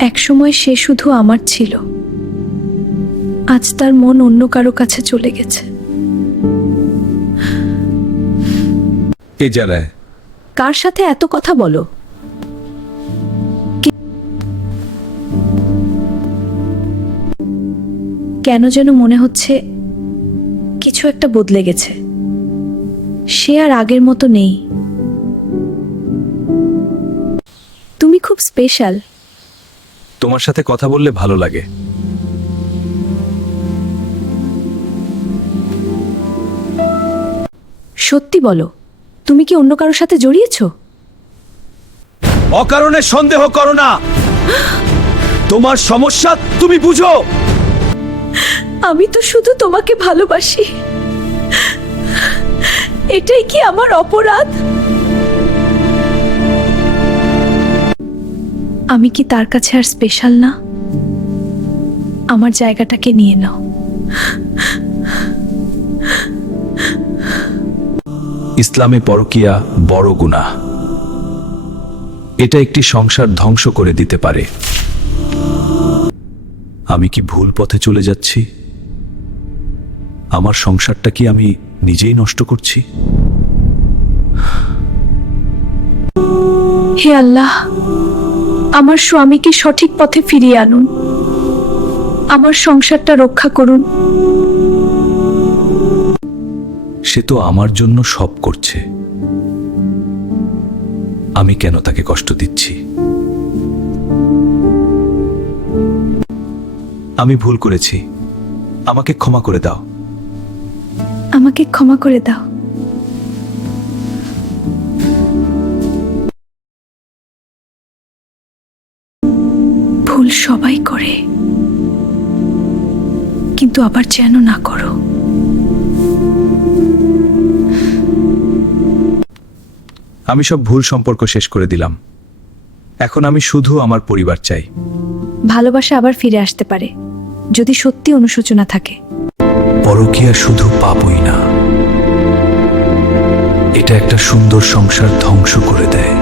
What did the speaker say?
একসময় সে শুধু আমার ছিল, আজ তার মন অন্য কারো কাছে চলে গেছে। কে জ্বালায়? কার সাথে এত কথা বলো? কেন যেন মনে হচ্ছে কিছু একটা বদলে গেছে। সে আর আগের মতো নেই। তুমি খুব স্পেশাল। তোমার সাথে কথা বললে ভালো লাগে। সত্যি বলো, তুমি কি অন্য কারোর সাথে জড়িয়েছো? অকারণে সন্দেহ করো না। তোমার সমস্যা তুমি বুঝো। আমি তো শুধু তোমাকে ভালোবাসি। এটাই কি আমার অপরাধ? আমি কি তার কাছে আর স্পেশাল না? আমার জায়গাটাকে নিয়ে নাও। ইসলামে পরকিয়া বড় গুনাহ। এটা একটি সংসার ধ্বংস করে দিতে পারে। আমি কি ভুল পথে চলে যাচ্ছি? আমার সংসারটা কি আমি নিজেই নষ্ট করছি? হে আল্লাহ, আমার স্বামীকে সঠিক পথে ফিরিয়ে আনুন। আমার সংসারটা রক্ষা করুন। সে তো আমার জন্য সব করছে, আমি কেন তাকে কষ্ট দিচ্ছি? আমি ভুল করেছি, আমাকে ক্ষমা করে দাও। আমাকে ক্ষমা করে দাও। ভুল সবাই করে, কিন্তু আবার যেন না করো। আমি সব ভুল সম্পর্ক শেষ করে দিলাম। এখন আমি শুধু আমার পরিবার চাই। ভালোবাসা আবার ফিরে আসতে পারে, যদি সত্যি অনুশোচনা থাকে। পরকীয়া শুধু পাপই না, এটা একটা সুন্দর সংসার ধ্বংস করে দেয়।